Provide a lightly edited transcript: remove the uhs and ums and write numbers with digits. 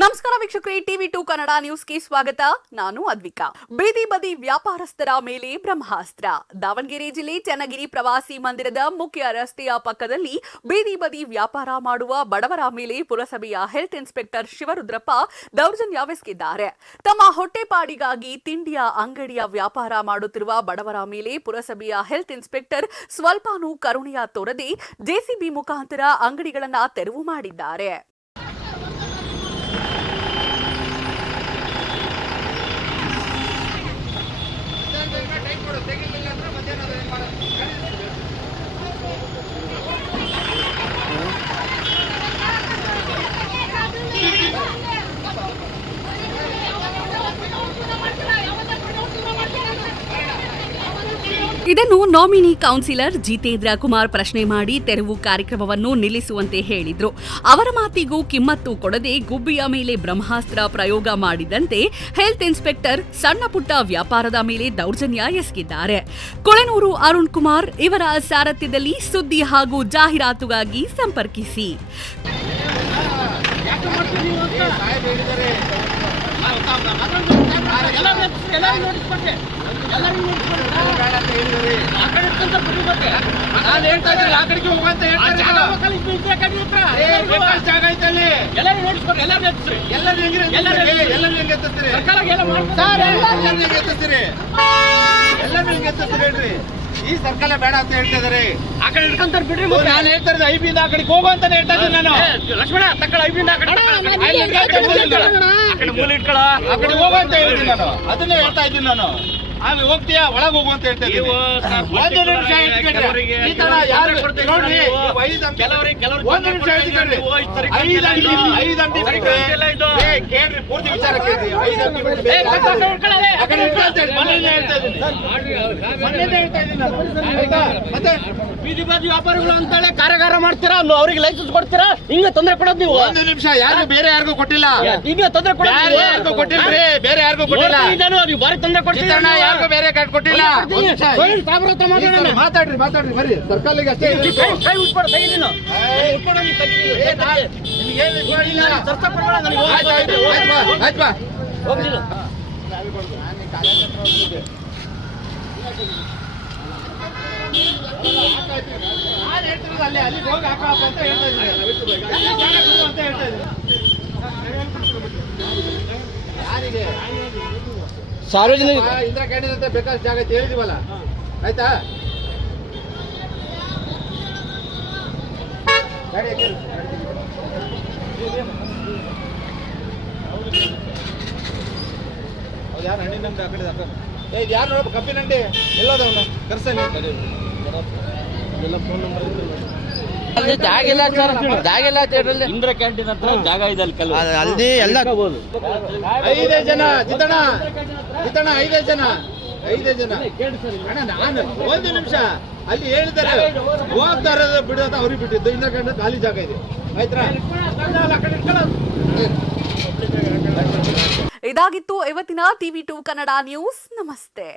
ನಮಸ್ಕಾರ ವೀಕ್ಷಕರೇ, ಟಿವಿ2 ಕನ್ನಡ ನ್ಯೂಸ್ಗೆ ಸ್ವಾಗತ. ನಾನು ಅದ್ವಿಕಾ. ಬೀದಿ ಬದಿ ವ್ಯಾಪಾರಸ್ಥರ ಮೇಲೆ ಬ್ರಹ್ಮಾಸ್ತ್ರ. ದಾವಣಗೆರೆ ಜಿಲ್ಲೆ ಚನ್ನಗಿರಿ ಪ್ರವಾಸಿ ಮಂದಿರದ ಮುಖ್ಯ ರಸ್ತೆಯ ಪಕ್ಕದಲ್ಲಿ ಬೀದಿ ಬದಿ ವ್ಯಾಪಾರ ಮಾಡುವ ಬಡವರ ಮೇಲೆ ಪುರಸಭೆಯ ಹೆಲ್ತ್ ಇನ್ಸ್ಪೆಕ್ಟರ್ ಶಿವರುದ್ರಪ್ಪ ದೌರ್ಜನ್ಯವೆಸಗಿದ್ದಾರೆ. ತಮ್ಮ ಹೊಟ್ಟೆಪಾಡಿಗಾಗಿ ತಿಂಡಿಯ ಅಂಗಡಿಯ ವ್ಯಾಪಾರ ಮಾಡುತ್ತಿರುವ ಬಡವರ ಮೇಲೆ ಪುರಸಭೆಯ ಹೆಲ್ತ್ ಇನ್ಸ್ಪೆಕ್ಟರ್ ಸ್ವಲ್ಪನೂ ಕರುಣೆಯ ತೋರದೆ ಜೆಸಿಬಿ ಮುಖಾಂತರ ಅಂಗಡಿಗಳನ್ನು ತೆರವು ಮಾಡಿದ್ದಾರೆ. ಇದನ್ನು ನಾಮಿನಿ ಕೌನ್ಸಿಲರ್ ಜಿತೇಂದ್ರ ಕುಮಾರ್ ಪ್ರಶ್ನೆ ಮಾಡಿ ತೆರವು ಕಾರ್ಯಕ್ರಮವನ್ನು ನಿಲ್ಲಿಸುವಂತೆ ಹೇಳಿದ್ರು. ಅವರ ಮಾತಿಗೂ ಕಿಮ್ಮತ್ತು ಕೊಡದೆ ಗುಬ್ಬಿಯ ಮೇಲೆ ಬ್ರಹ್ಮಾಸ್ತ್ರ ಪ್ರಯೋಗ ಮಾಡಿದಂತೆ ಹೆಲ್ತ್ ಇನ್ಸ್ಪೆಕ್ಟರ್ ಸಣ್ಣ ಪುಟ್ಟ ವ್ಯಾಪಾರದ ಮೇಲೆ ದೌರ್ಜನ್ಯ ಎಸಗಿದ್ದಾರೆ. ಕೊಳೆನೂರು ಅರುಣ್ ಕುಮಾರ್ ಇವರ ಸಾರಥ್ಯದಲ್ಲಿ ಸುದ್ದಿ ಹಾಗೂ ಜಾಹೀರಾತುಗಾಗಿ ಸಂಪರ್ಕಿಸಿ. ಈ ಸರ್ಕಾರ ಬೇಡ ಅಂತ ಹೇಳ್ತಾ ಇದಾರೆ. ಆ ಕಡೆ ಹಿಡ್ಕೊಂತಾರೆ ಬಿಡ್ರಿ. ನಾನು ಹೇಳ್ತಾ ಇರೋದು ಐಬಿಯಿಂದ ಆ ಕಡೆಗೆ ಹೋಗು ಅಂತಾನೆ ಹೇಳ್ತಾ ಇದ್ದೀನಿ ನಾನು. ಲಕ್ಷ್ಮಣ ತಕ್ಕಳ ಐಬಿಯಿಂದ ಆ ಕಡೆ ಮೂಲೆ ಇಟ್ಕೊಳ, ಆ ಕಡೆ ಹೋಗು ಅಂತ ಹೇಳ್ತೀನಿ ನಾನು. ಅದನ್ನೇ ಹೇಳ್ತಾ ಇದ್ದೀನಿ ನಾನು. ಆಮೇಲೆ ಹೋಗ್ತೀಯಾ, ಒಳಗೆ ಹೋಗು ಅಂತ ಹೇಳ್ತಾ ಇದ್ದೀನಿ. ಒಂದು ನಿಮಿಷ ಇಟ್ಕೊಂಡ್ರಿ. ಈ ತರ ಯಾರು ನೋಡ್ರಿ, ಒಂದು ನಿಮಿಷ ಇಟ್ಕೊಂಡ್ರಿ. 5 ಅಂಟಿ ಕೇಳ್ರಿ, ಪೂರ್ತಿ ವಿಚಾರ ಕೇಳ್ರಿ. 5 ಅಂಟಿ ಆ ಕಡೆ ಮನೆಯಿಂದ ಹೇಳ್ತಾ ಇದ್ದೀನಿ. ಮನೆಯಿಂದ ಹೇಳ್ತಾ ಇದ್ದೀನಿ ನಾನು. ಆಯ್ತಾ? ಮತ್ತೆ ಬೀದಿ ಬಾದಿ ವ್ಯಾಪಾರಿಗಳು ಅಂತಾಳೆ ಕಾರ್ಯಾಗಾರ ಮಾಡ್ತೀರಾ, ಅವ್ರಿಗೆ ಲೈಸೆನ್ಸ್ ಕೊಡ್ತೀರಾ, ಹಿಂಗೆ ತೊಂದರೆ ಕೊಡೋದು ನೀವು. ಒಂದು ನಿಮಿಷ, ಯಾರು ಬೇರೆ ಯಾರಿಗೂ ಕೊಟ್ಟಿಲ್ಲ, ಹಿಂಗೆ ತೊಂದರೆ ಕೊಡೋದು. ಯಾರಿಗೂ ಕೊಟ್ಟಿಲ್ರಿ, ಬೇರೆ ಯಾರಿಗೂ ಕೊಟ್ಟಿಲ್ಲ. ನೀವು ಬಾರಿ ತೊಂದರೆ ಕೊಡ್ತೀರಾ, ಯಾರಿಗೂ ಬೇರೆ ಕಾರ್ಡ್ ಕೊಟ್ಟಿಲ್ಲ. ಮಾತಾಡ್ರಿ ಮಾತಾಡ್ರಿ, ಬರ್ರಿ ಸರ್ಕಾರಕ್ಕೆ ಅಷ್ಟೇ. ಕೈ ಉಟ್ಕೊಡ, ತೆಗಿದೀನು ಉಟ್ಕೊಡ, ನೀವು ತೆಗಿದೀನಿ. ಆಯ್ತು ಹೋಗ್ಲಿಲ್ಲ. ಅಲ್ಲಿಗೆ ಹೋಗಿ ಹಾಕಪ್ಪ ಅಂತ ಹೇಳ್ತಾ ಇದ್ದೀನಿ. ಯಾರಿಗೆ ಸಾರ್ವಜನಿಕ ಇಂದಿರಾ ಕ್ಯಾಂಟೀನ್ ಅಂತ ಬೇಕಾದ ಜಾಗ ಐತೆ ಹೇಳಿದೀವಲ್ಲ, ಆಯ್ತಾ? ಯಾರು ಹಣ್ಣಿನ ಅಂಗಡಿ ಆ ಕಡೆ ಯಾರು ನೋಡಪ್ಪ, ಕಬ್ಬಿನ ಅಂಗಡಿ ಎಲ್ಲೋದವನು ಕರ್ಸಲಿ ಎಲ್ಲ ಫೋನ್ ನಂಬರ್ ಜಾಗ ಇಲ್ಲ ಸರ್, ಜಾಗ ಇಲ್ಲ ಥಿಯೇಟರ್. ಇಂದಿರಾ ಕ್ಯಾಂಟೀನ್ ಹತ್ರ ಜಾಗ ಇದೆ ಅಲ್ಲಿ ಎಲ್ಲ 5 ಜನ ಜಿತಣ 5 ಜನ ಅಣ್ಣ. ನಾನು ಒಂದು ನಿಮಿಷ ಅಲ್ಲಿ ಹೇಳಿದ್ದಾರೆ, ಹೋಗ್ತಾ ಇರೋದು ಬಿಡೋದು ಅವ್ರಿಗೆ ಬಿಟ್ಟಿದ್ದು. ಇಂದಿರಾ ಕ್ಯಾಂಟೀನ್ ಖಾಲಿ ಜಾಗ ಇದೆ, ಆಯ್ತಾ? ಇದಾಗಿತ್ತು ಇವತ್ತಿನ ಟಿವಿ2 ಕನ್ನಡ ನ್ಯೂಸ್. ನಮಸ್ತೆ.